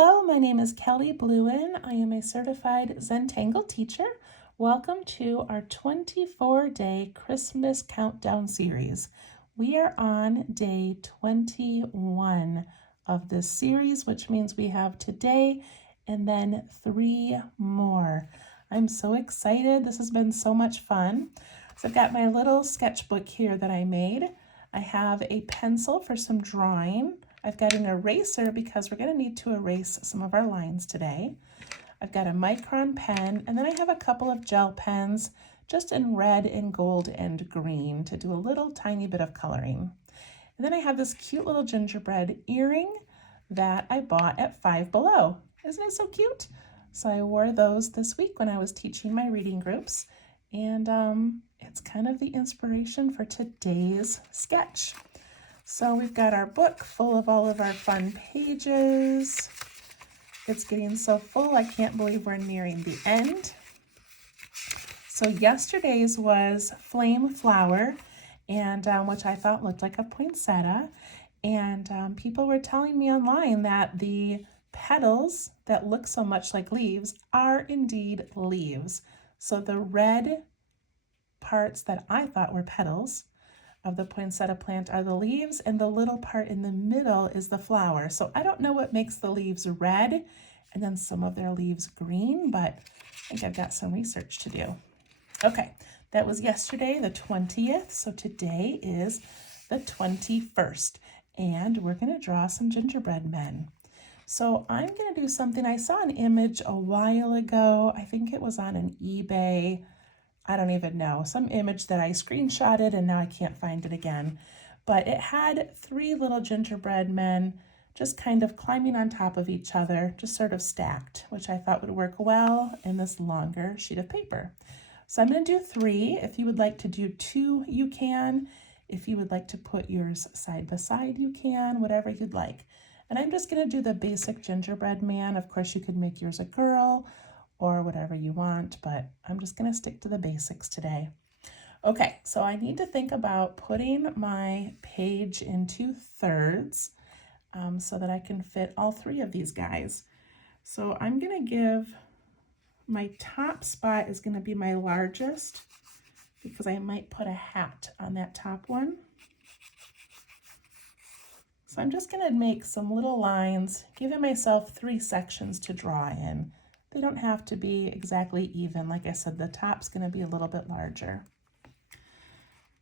Hello, my name is Kelly Bluen. I am a certified Zentangle teacher. Welcome to our 24-day Christmas countdown series. We are on day 21 of this series, which means we have today and then 3 more. I'm so excited. This has been so much fun. So I've got my little sketchbook here that I made. I have a pencil for some drawing. I've got an eraser because we're going to need to erase some of our lines today. I've got a micron pen, and then I have a couple of gel pens just in red and gold and green to do a little tiny bit of coloring. And then I have this cute little gingerbread earring that I bought at Five Below. Isn't it so cute? So I wore those this week when I was teaching my reading groups, and it's kind of the inspiration for today's sketch. So we've got our book full of all of our fun pages. It's getting so full, I can't believe we're nearing the end. So yesterday's was Flame Flower, and which I thought looked like a poinsettia. And people were telling me online that the petals that look so much like leaves are indeed leaves. So the red parts that I thought were petals of the poinsettia plant are the leaves, and the little part in the middle is the flower. So I don't know what makes the leaves red and then some of their leaves green, but I think I've got some research to do. Okay, that was yesterday, the 20th. So today is the 21st, and we're going to draw some gingerbread men. So I'm going to do something. I saw an image a while ago. I think it was on an eBay. I don't even know, some image that I screenshotted and now I can't find it again. But it had 3 little gingerbread men just kind of climbing on top of each other, just sort of stacked, which I thought would work well in this longer sheet of paper. So I'm going to do 3. If you would like to do 2, you can. If you would like to put yours side by side, you can, whatever you'd like. And I'm just going to do the basic gingerbread man. Of course, you could make yours a girl or whatever you want, but I'm just going to stick to the basics today. Okay, so I need to think about putting my page into thirds so that I can fit all 3 of these guys. So I'm going to give, my top spot is going to be my largest because I might put a hat on that top one. So I'm just going to make some little lines, giving myself 3 sections to draw in. They don't have to be exactly even. Like I said, the top's going to be a little bit larger.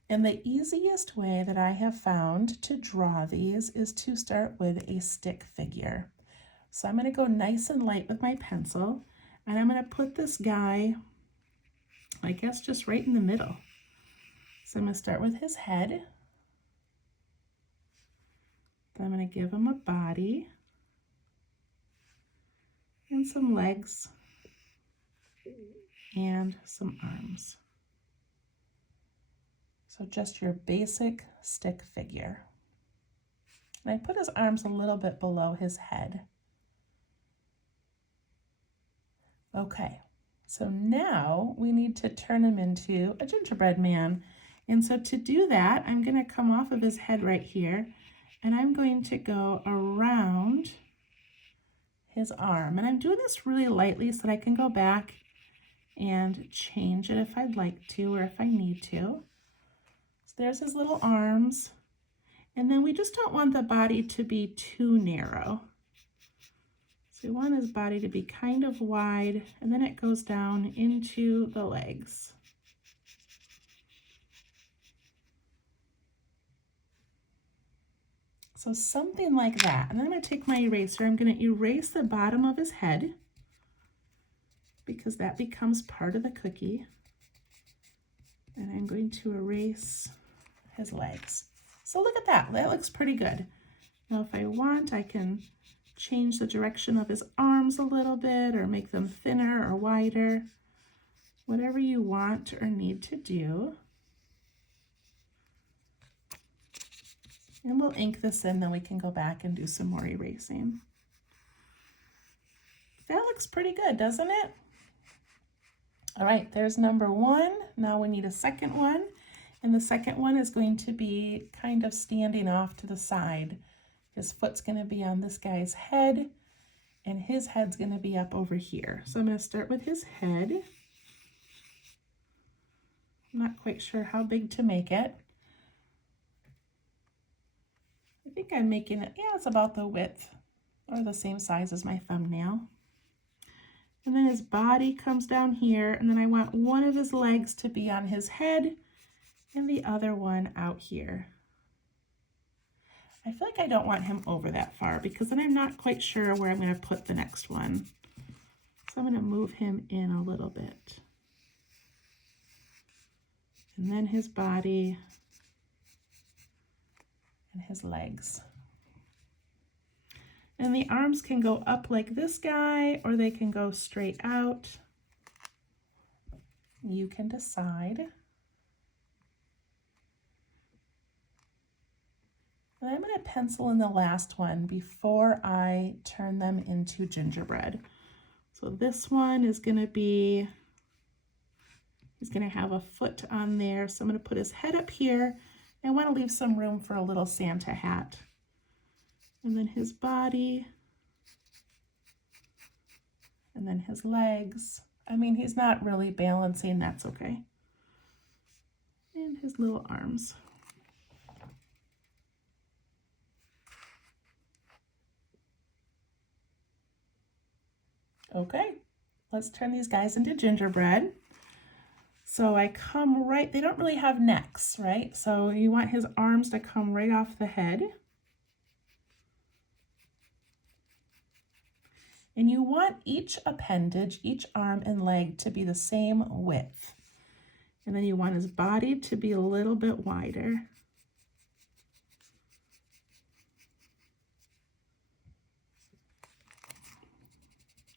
And the easiest way that I have found to draw these is to start with a stick figure. So I'm going to go nice and light with my pencil, and I'm going to put this guy, I guess, just right in the middle. So I'm going to start with his head. Then I'm going to give him a body and some legs and some arms. So just your basic stick figure. And I put his arms a little bit below his head. Okay, so now we need to turn him into a gingerbread man. And so to do that, I'm going to come off of his head right here, and I'm going to go around his arm. And I'm doing this really lightly so that I can go back and change it if I'd like to or if I need to. So there's his little arms. And then we just don't want the body to be too narrow. So we want his body to be kind of wide, and then it goes down into the legs. So something like that. And then I'm going to take my eraser. I'm going to erase the bottom of his head because that becomes part of the cookie. And I'm going to erase his legs. So look at that. That looks pretty good. Now if I want, I can change the direction of his arms a little bit or make them thinner or wider. Whatever you want or need to do. And we'll ink this in, then we can go back and do some more erasing. That looks pretty good, doesn't it? All right, there's number 1. Now we need a second one. And the second one is going to be kind of standing off to the side. His foot's going to be on this guy's head, and his head's going to be up over here. So I'm going to start with his head. I'm not quite sure how big to make it. I think I'm making it, yeah, it's about the width or the same size as my thumbnail. And then his body comes down here, and then I want one of his legs to be on his head and the other one out here. I feel like I don't want him over that far because then I'm not quite sure where I'm going to put the next one. So I'm going to move him in a little bit. And then his body and his legs. And the arms can go up like this guy, or they can go straight out. You can decide. And I'm going to pencil in the last one before I turn them into gingerbread. So this one is going to be, he's going to have a foot on there. So I'm going to put his head up here. I want to leave some room for a little Santa hat. And then his body. And then his legs. I mean, he's not really balancing, that's okay. And his little arms. Okay, let's turn these guys into gingerbread. So I come right, they don't really have necks, right? So you want his arms to come right off the head. And you want each appendage, each arm and leg to be the same width. And then you want his body to be a little bit wider.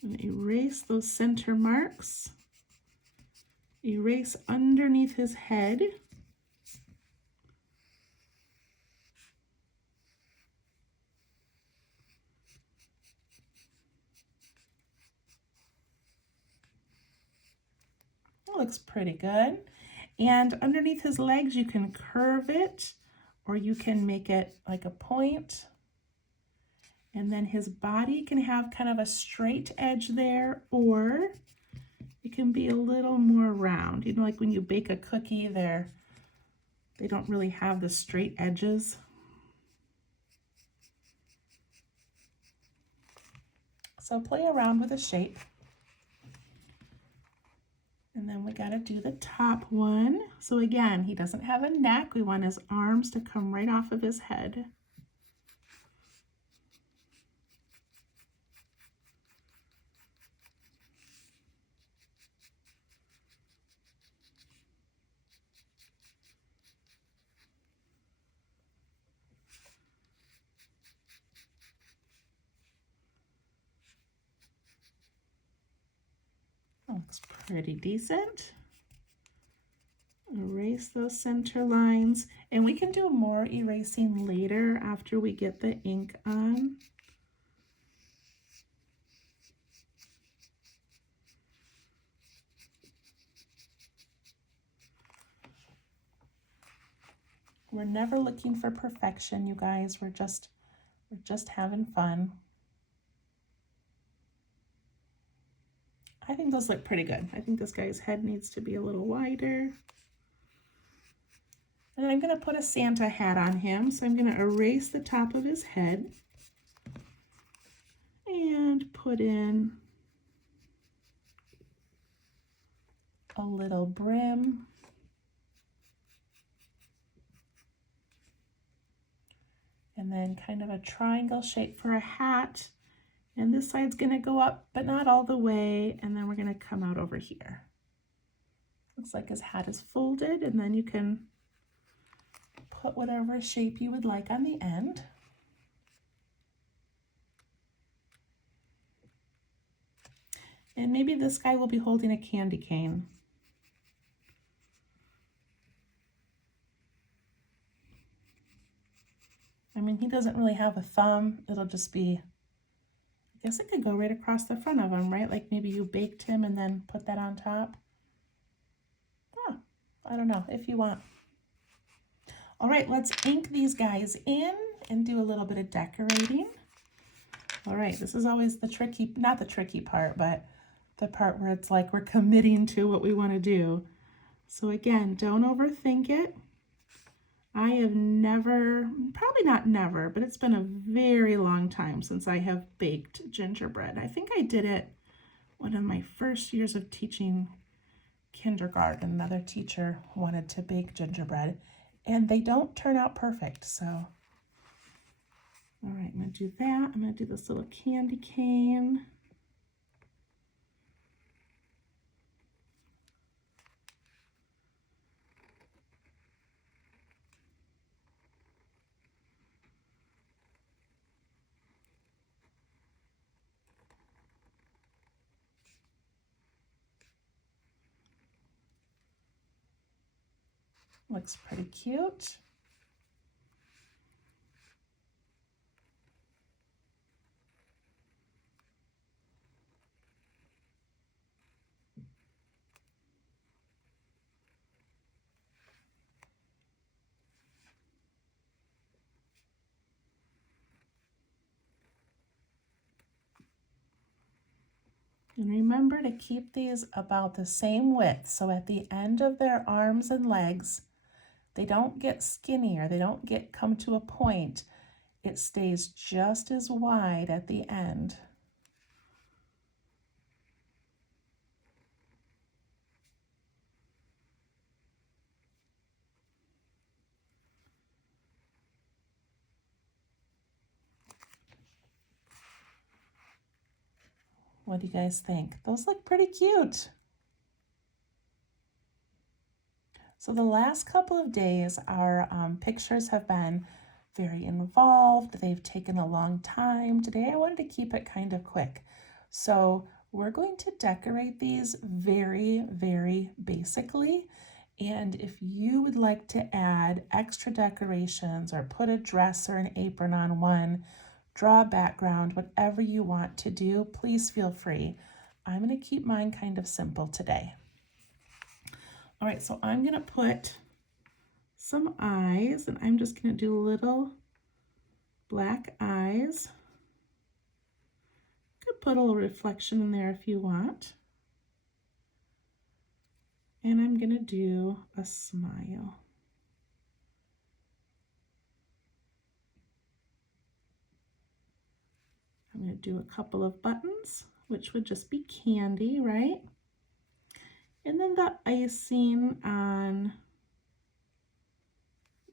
And erase those center marks. Erase underneath his head. That looks pretty good. And underneath his legs, you can curve it, or you can make it like a point. And then his body can have kind of a straight edge there, or it can be a little more round. You know, like when you bake a cookie, they don't really have the straight edges. So play around with the shape. And then we got to do the top one. So again, he doesn't have a neck. We want his arms to come right off of his head. Looks pretty decent. Erase those center lines, and we can do more erasing later after we get the ink on. We're never looking for perfection, you guys. We're just having fun. I think those look pretty good. I think this guy's head needs to be a little wider. And then I'm going to put a Santa hat on him. So I'm going to erase the top of his head and put in a little brim. And then kind of a triangle shape for a hat. And this side's going to go up, but not all the way. And then we're going to come out over here. Looks like his hat is folded, and then you can put whatever shape you would like on the end. And maybe this guy will be holding a candy cane. I mean, he doesn't really have a thumb. It'll just be, I guess it could go right across the front of him, right? Like maybe you baked him and then put that on top. Oh, I don't know, if you want. All right, let's ink these guys in and do a little bit of decorating. All right, this is always the tricky, not the tricky part, but the part where it's like we're committing to what we want to do. So again, don't overthink it. I have never, probably not never, but it's been a very long time since I have baked gingerbread. I think I did it one of my first years of teaching kindergarten. Another teacher wanted to bake gingerbread, and they don't turn out perfect. So, all right, I'm going to do that. I'm going to do this little candy cane. Looks pretty cute. And remember to keep these about the same width. So at the end of their arms and legs, they don't get skinnier. They don't come to a point. It stays just as wide at the end. What do you guys think? Those look pretty cute. So the last couple of days, our pictures have been very involved. They've taken a long time. Today I wanted to keep it kind of quick. So we're going to decorate these very, very basically. And if you would like to add extra decorations or put a dress or an apron on one, draw a background, whatever you want to do, please feel free. I'm going to keep mine kind of simple today. All right, so I'm going to put some eyes, and I'm just going to do little black eyes. You could put a little reflection in there if you want. And I'm going to do a smile. I'm going to do a couple of buttons, which would just be candy, right? And then the icing on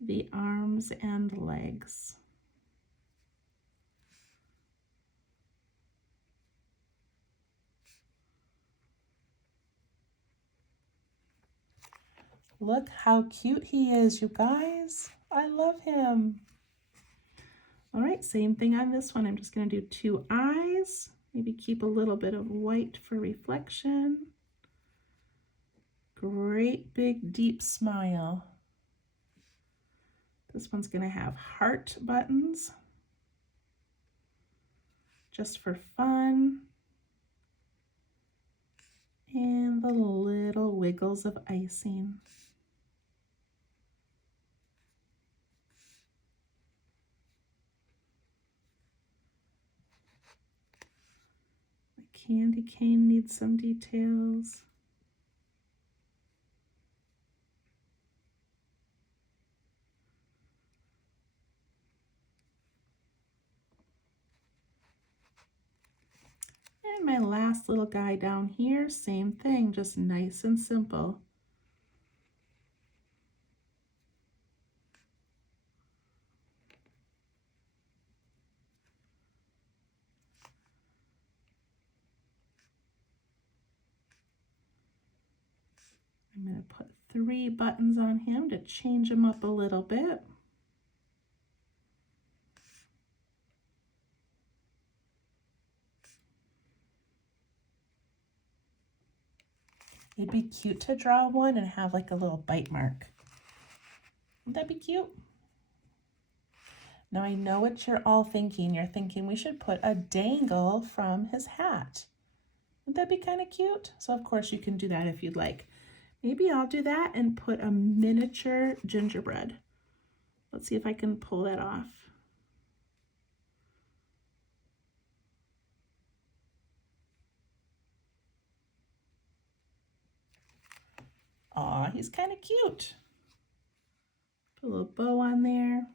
the arms and legs. Look how cute he is, you guys. I love him. All right, same thing on this one. I'm just going to do 2 eyes. Maybe keep a little bit of white for reflection. Great big deep smile. This one's going to have heart buttons, just for fun. And the little wiggles of icing. The candy cane needs some details. And my last little guy down here, same thing, just nice and simple. I'm going to put 3 buttons on him to change him up a little bit. It'd be cute to draw one and have like a little bite mark. Wouldn't that be cute? Now I know what you're all thinking. You're thinking we should put a dangle from his hat. Wouldn't that be kind of cute? So of course you can do that if you'd like. Maybe I'll do that and put a miniature gingerbread. Let's see if I can pull that off. Aw, he's kind of cute. Put a little bow on there.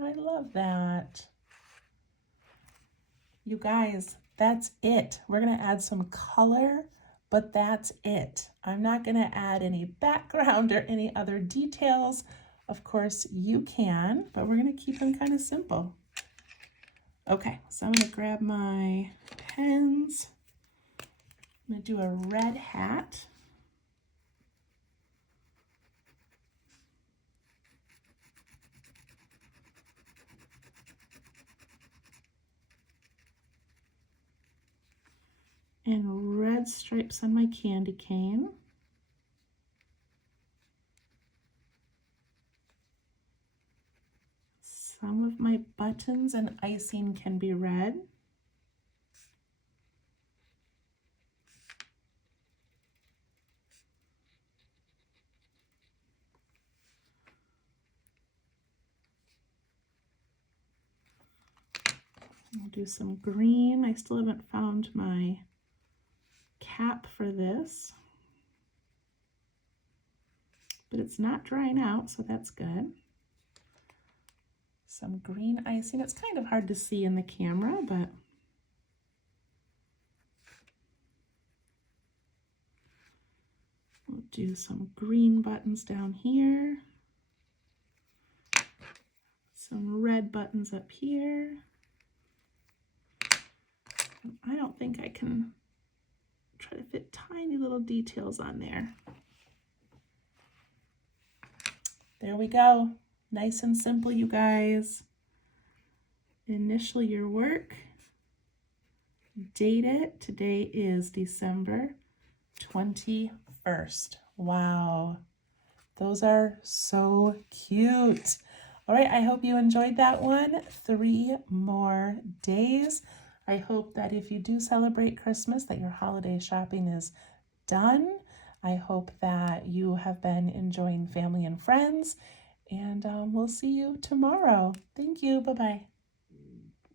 I love that. You guys, that's it. We're going to add some color, but that's it. I'm not going to add any background or any other details. Of course, you can, but we're going to keep them kind of simple. Okay, so I'm going to grab my pens. I'm going to do a red hat. And red stripes on my candy cane. Some of my buttons and icing can be red. I'll do some green. I still haven't found my cap for this, but it's not drying out, so that's good. Some green icing. It's kind of hard to see in the camera, but we'll do some green buttons down here. Some red buttons up here. I don't think I can try to fit tiny little details on there. There we go. Nice and simple, you guys. Initial your work. Date it. Today is December 21st. Wow. Those are so cute. All right, I hope you enjoyed that one. 3 more days. I hope that if you do celebrate Christmas, that your holiday shopping is done. I hope that you have been enjoying family and friends, and we'll see you tomorrow. Thank you. Bye-bye.